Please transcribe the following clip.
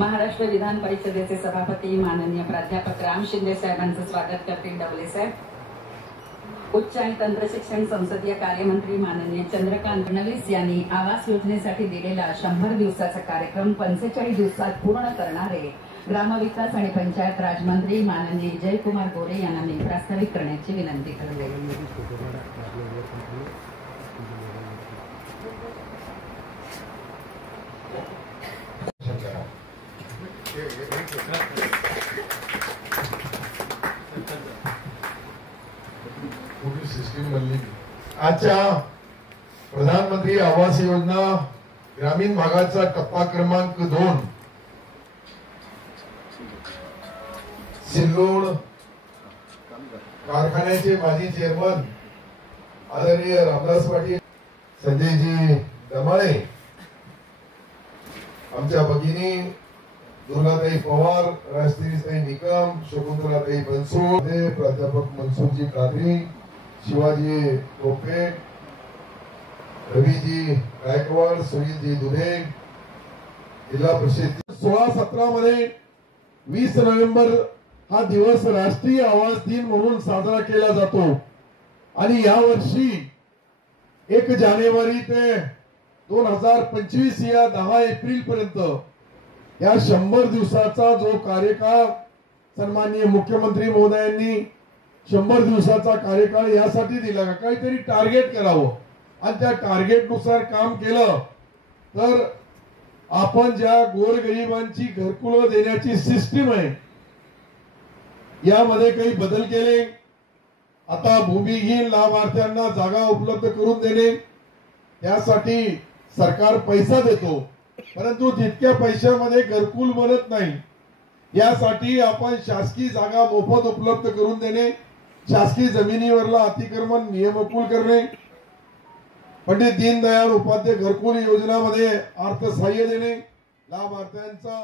महाराष्ट्र विधान परिषदेचे सभापती माननीय प्राध्यापक राम शिंदे साहेबांचं स्वागत करतील डवले साहेब। उच्च आणि तंत्र शिक्षण संसदीय कार्यमंत्री माननीय चंद्रकांत फडणवीस यांनी आवास योजनेसाठी दिलेला 100 दिवसाचा कार्यक्रम 45 दिवसात पूर्ण करणारे ग्रामविकास आणि पंचायत राज मंत्री माननीय जयकुमार गोरे यांना मी प्रास्ताविक करण्याची विनंती करते। आजच्या प्रधानमंत्री आवास योजना ग्रामीण भागाचा टप्पा क्रमांक 2 सिल्लोड कारखान्याचे माजी चेअरमन आदरणीय रामदास पाटील, संजयजी दमाळे, आमच्या भगिनी दुर्गाताई पवार, राष्ट्रीयताई निकम, शकुंतलाताई बनसोड, प्राध्यापक मनसूरजी कादरी, शिवाजी टोपे, रवीजी गायकवाड, सुनीलजी दुधे, जिल्हा परिषद 16-17 मध्ये 20 नोव्हेंबर हा दिवस राष्ट्रीय आवास दिन म्हणून साजरा केला जातो आणि या वर्षी 1 जानेवारी ते 2025 या 10 एप्रिल पर्यंत या 100 दिवसाचा जो कार्यकाळ सन्माननीय मुख्यमंत्री महोदयांनी 100 दिवसाचा कार्यकाळ यासाठी दिला का काहीतरी टार्गेट करावं आणि त्या टार्गेट नुसार काम केलं तर आपण ज्या गोरगरिबांची घरकुलं देण्याची सिस्टीम आहे यामध्ये काही बदल केले। आता भूमिहीन लाभार्थ्यांना जागा उपलब्ध करून देणे यासाठी सरकार पैसा देतो, परंतु तितक्या पैशामध्ये घरकुल बनत नाही। यासाठी आपण शासकीय जागा मोफत उपलब्ध करून देणे, शासकीय जमिनीवरला अतिक्रमण नियमकुल करणे, पंडित दीनदयाळ उपाध्याय घरकुल योजनामध्ये अर्थसहाय्य देणे, लाभार्थ्यांचा